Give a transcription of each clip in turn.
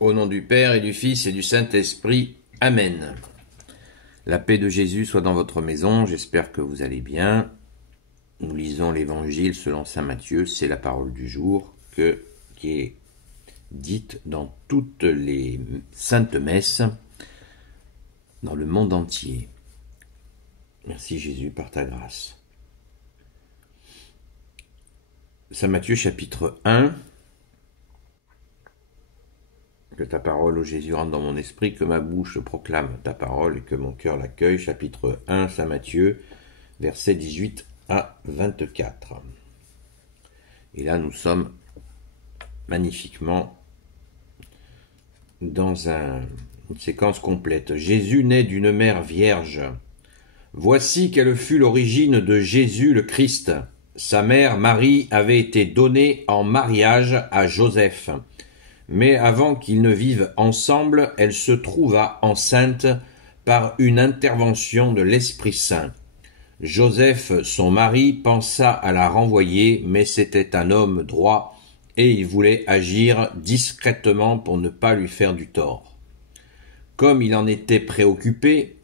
Au nom du Père et du Fils et du Saint-Esprit. Amen. La paix de Jésus soit dans votre maison, j'espère que vous allez bien. Nous lisons l'Évangile selon saint Matthieu, c'est la parole du jour qui est dite dans toutes les saintes messes dans le monde entier. Merci Jésus par ta grâce. Saint Matthieu chapitre 1. Que ta parole, ô Jésus, rentre dans mon esprit, que ma bouche proclame ta parole et que mon cœur l'accueille. Chapitre 1, Saint Matthieu, versets 18 à 24. Et là, nous sommes magnifiquement dans une séquence complète. Jésus naît d'une mère vierge. Voici quelle fut l'origine de Jésus le Christ. Sa mère Marie avait été donnée en mariage à Joseph. Mais avant qu'ils ne vivent ensemble, elle se trouva enceinte par une intervention de l'Esprit Saint. Joseph, son mari, pensa à la renvoyer, mais c'était un homme droit et il voulait agir discrètement pour ne pas lui faire du tort. Comme il en était préoccupé,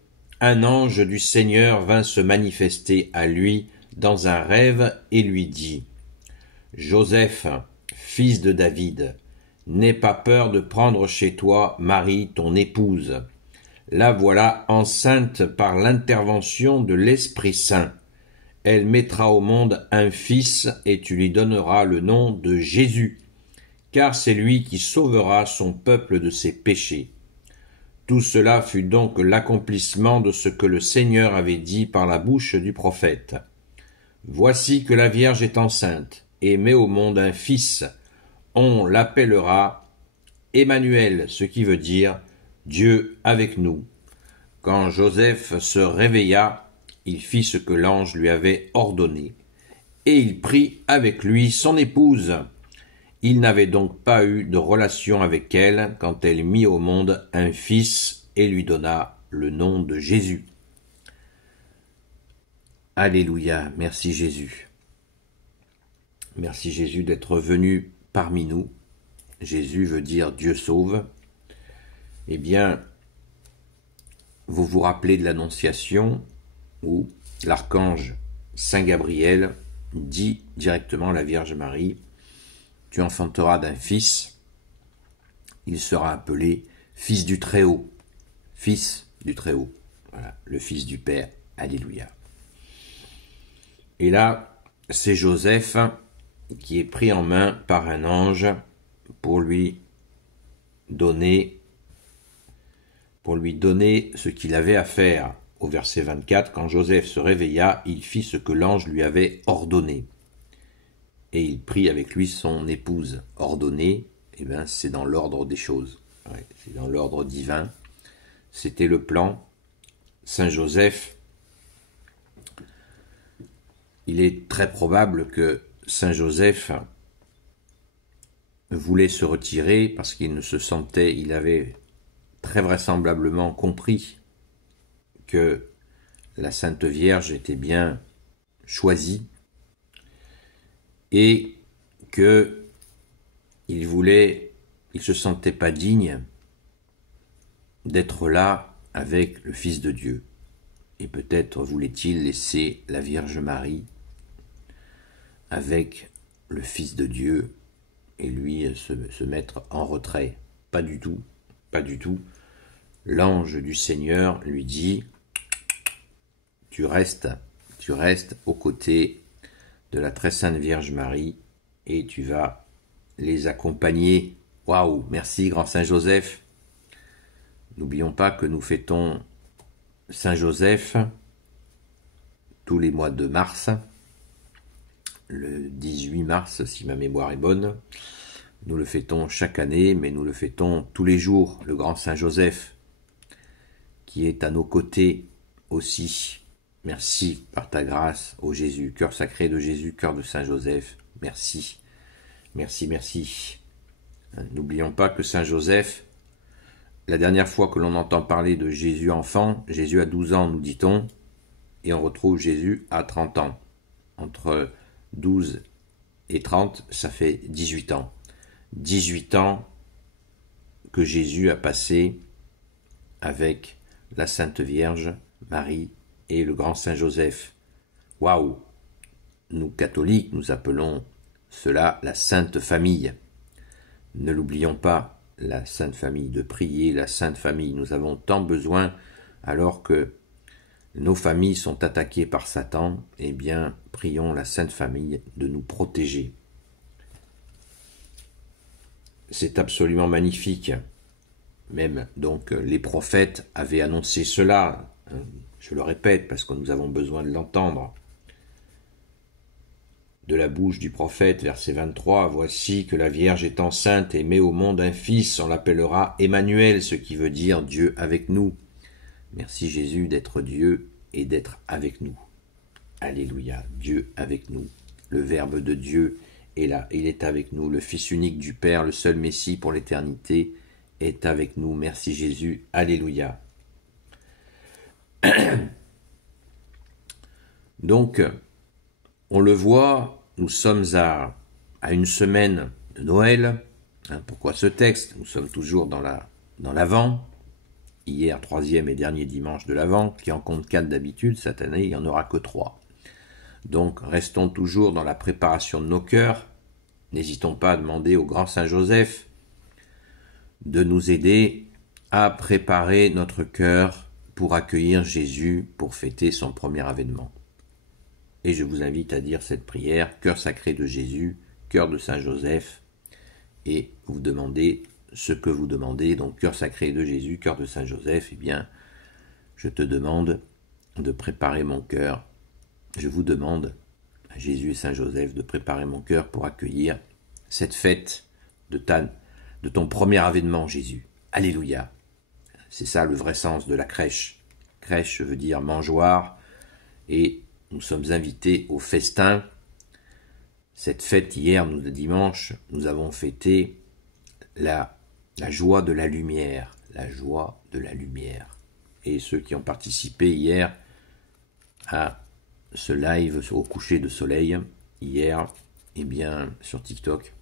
un ange du Seigneur vint se manifester à lui dans un rêve et lui dit : « Joseph, fils de David, n'aie pas peur de prendre chez toi Marie, ton épouse. La voilà enceinte par l'intervention de l'Esprit Saint. Elle mettra au monde un fils et tu lui donneras le nom de Jésus, car c'est lui qui sauvera son peuple de ses péchés. Tout cela fut donc l'accomplissement de ce que le Seigneur avait dit par la bouche du prophète. Voici que la Vierge est enceinte et met au monde un fils. On l'appellera Emmanuel, ce qui veut dire Dieu avec nous. Quand Joseph se réveilla, il fit ce que l'ange lui avait ordonné, et il prit avec lui son épouse. Il n'avait donc pas eu de relation avec elle quand elle mit au monde un fils et lui donna le nom de Jésus. Alléluia, merci Jésus. Merci Jésus d'être venu parmi nous. Jésus veut dire Dieu sauve. Eh bien, vous vous rappelez de l'Annonciation où l'archange Saint Gabriel dit directement à la Vierge Marie : tu enfanteras d'un fils, il sera appelé Fils du Très-Haut. Fils du Très-Haut. Voilà, le Fils du Père. Alléluia. Et là, c'est Joseph qui est pris en main par un ange pour lui donner ce qu'il avait à faire. Au verset 24, quand Joseph se réveilla, il fit ce que l'ange lui avait ordonné. Et il prit avec lui son épouse. Ordonné, c'est dans l'ordre des choses. Ouais, c'est dans l'ordre divin. C'était le plan. Saint Joseph, il est très probable que Saint Joseph voulait se retirer parce il avait très vraisemblablement compris que la Sainte Vierge était bien choisie et que il se sentait pas digne d'être là avec le Fils de Dieu. Et peut-être voulait-il laisser la Vierge Marie avec le Fils de Dieu et lui se mettre en retrait. Pas du tout, pas du tout. L'ange du Seigneur lui dit : tu restes aux côtés de la très sainte Vierge Marie et tu vas les accompagner. Waouh, merci grand Saint Joseph. N'oublions pas que nous fêtons Saint Joseph tous les mois de mars. Le 18 mars, si ma mémoire est bonne. Nous le fêtons chaque année, mais nous le fêtons tous les jours, le grand Saint Joseph, qui est à nos côtés aussi. Merci par ta grâce, ô Jésus, cœur sacré de Jésus, cœur de Saint Joseph. Merci, merci, merci. N'oublions pas que Saint Joseph, la dernière fois que l'on entend parler de Jésus enfant, Jésus a 12 ans, nous dit-on, et on retrouve Jésus à 30 ans. Entre 12 et 30, ça fait 18 ans. 18 ans que Jésus a passé avec la Sainte Vierge Marie et le grand Saint Joseph. Waouh! Nous catholiques, nous appelons cela la Sainte Famille. Ne l'oublions pas, la Sainte Famille, de prier la Sainte Famille. Nous avons tant besoin, alors que nos familles sont attaquées par Satan, eh bien, prions la Sainte Famille de nous protéger. C'est absolument magnifique. Même, donc, les prophètes avaient annoncé cela. Je le répète, parce que nous avons besoin de l'entendre. De la bouche du prophète, verset 23, « Voici que la Vierge est enceinte et met au monde un fils, on l'appellera Emmanuel, ce qui veut dire Dieu avec nous. » Merci Jésus d'être Dieu et d'être avec nous. Alléluia, Dieu avec nous. Le Verbe de Dieu est là, il est avec nous. Le Fils unique du Père, le seul Messie pour l'éternité, est avec nous. Merci Jésus, Alléluia. Donc, on le voit, nous sommes à une semaine de Noël. Pourquoi ce texte? Nous sommes toujours dans l'Avent. Hier, 3e et dernier dimanche de l'Avent, qui en compte 4 d'habitude. Cette année, il n'y en aura que 3. Donc, restons toujours dans la préparation de nos cœurs. N'hésitons pas à demander au grand Saint Joseph de nous aider à préparer notre cœur pour accueillir Jésus, pour fêter son premier avènement. Et je vous invite à dire cette prière, cœur sacré de Jésus, cœur de Saint Joseph, et vous demandez ce que vous demandez, donc cœur sacré de Jésus, cœur de Saint Joseph, eh bien, je te demande de préparer mon cœur. Je vous demande, à Jésus et Saint Joseph, de préparer mon cœur pour accueillir cette fête de ton premier avènement, Jésus. Alléluia. C'est ça le vrai sens de la crèche. Crèche veut dire mangeoire, et nous sommes invités au festin. Cette fête hier, le dimanche, nous avons fêté la joie de la lumière. La joie de la lumière. Et ceux qui ont participé hier à ce live au coucher de soleil, hier, eh bien, sur TikTok,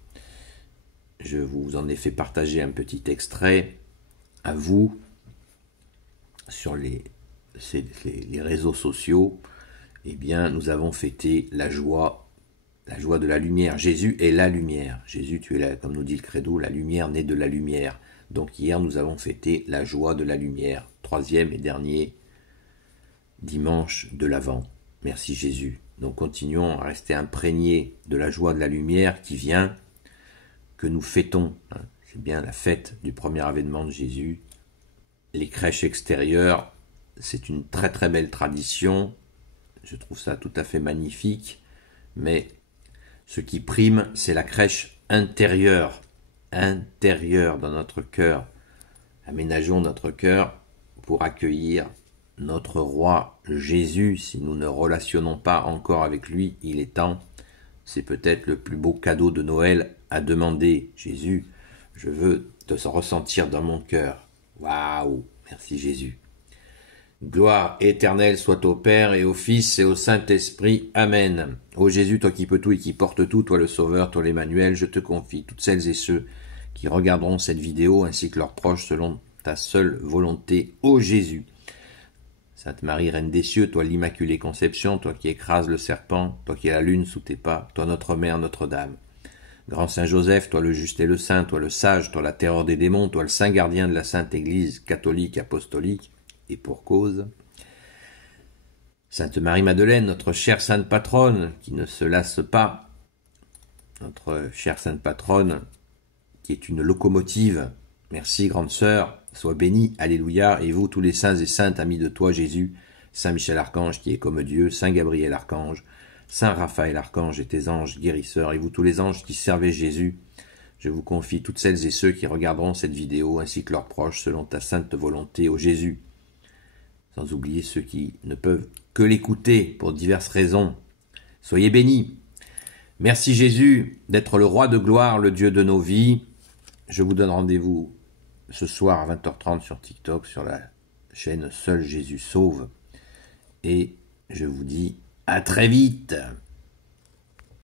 je vous en ai fait partager un petit extrait à vous sur les réseaux sociaux. Eh bien, nous avons fêté la joie de la lumière. Jésus est la lumière. Jésus, tu es là, comme nous dit le credo, la lumière née de la lumière. Donc hier, nous avons fêté la joie de la lumière. 3e et dernier dimanche de l'Avent. Merci Jésus. Donc continuons à rester imprégnés de la joie de la lumière qui vient, que nous fêtons. C'est bien la fête du premier avènement de Jésus. Les crèches extérieures, c'est une très très belle tradition. Je trouve ça tout à fait magnifique, mais ce qui prime, c'est la crèche intérieure dans notre cœur. Aménageons notre cœur pour accueillir notre roi Jésus. Si nous ne relationnons pas encore avec lui, il est temps. C'est peut-être le plus beau cadeau de Noël à demander. Jésus, je veux te ressentir dans mon cœur. Waouh! Merci Jésus. Gloire éternelle soit au Père et au Fils et au Saint-Esprit. Amen. Ô Jésus, toi qui peux tout et qui portes tout, toi le Sauveur, toi l'Emmanuel, je te confie toutes celles et ceux qui regarderont cette vidéo ainsi que leurs proches selon ta seule volonté. Ô Jésus. Sainte Marie, Reine des cieux, toi l'Immaculée Conception, toi qui écrases le serpent, toi qui es la lune sous tes pas, toi notre Mère, Notre-Dame. Grand Saint Joseph, toi le juste et le saint, toi le sage, toi la terreur des démons, toi le saint gardien de la Sainte Église catholique apostolique, et pour cause. Sainte Marie-Madeleine, notre chère sainte patronne, qui ne se lasse pas, notre chère sainte patronne, qui est une locomotive. Merci, grande sœur, sois bénie, alléluia, et vous, tous les saints et saintes, amis de toi, Jésus, Saint Michel Archange, qui est comme Dieu, Saint Gabriel Archange, Saint Raphaël Archange et tes anges guérisseurs, et vous, tous les anges qui servaient Jésus, je vous confie toutes celles et ceux qui regarderont cette vidéo, ainsi que leurs proches, selon ta sainte volonté, ô Jésus, sans oublier ceux qui ne peuvent que l'écouter pour diverses raisons. Soyez bénis. Merci Jésus d'être le roi de gloire, le Dieu de nos vies. Je vous donne rendez-vous ce soir à 20h30 sur TikTok, sur la chaîne Seul Jésus Sauve. Et je vous dis à très vite.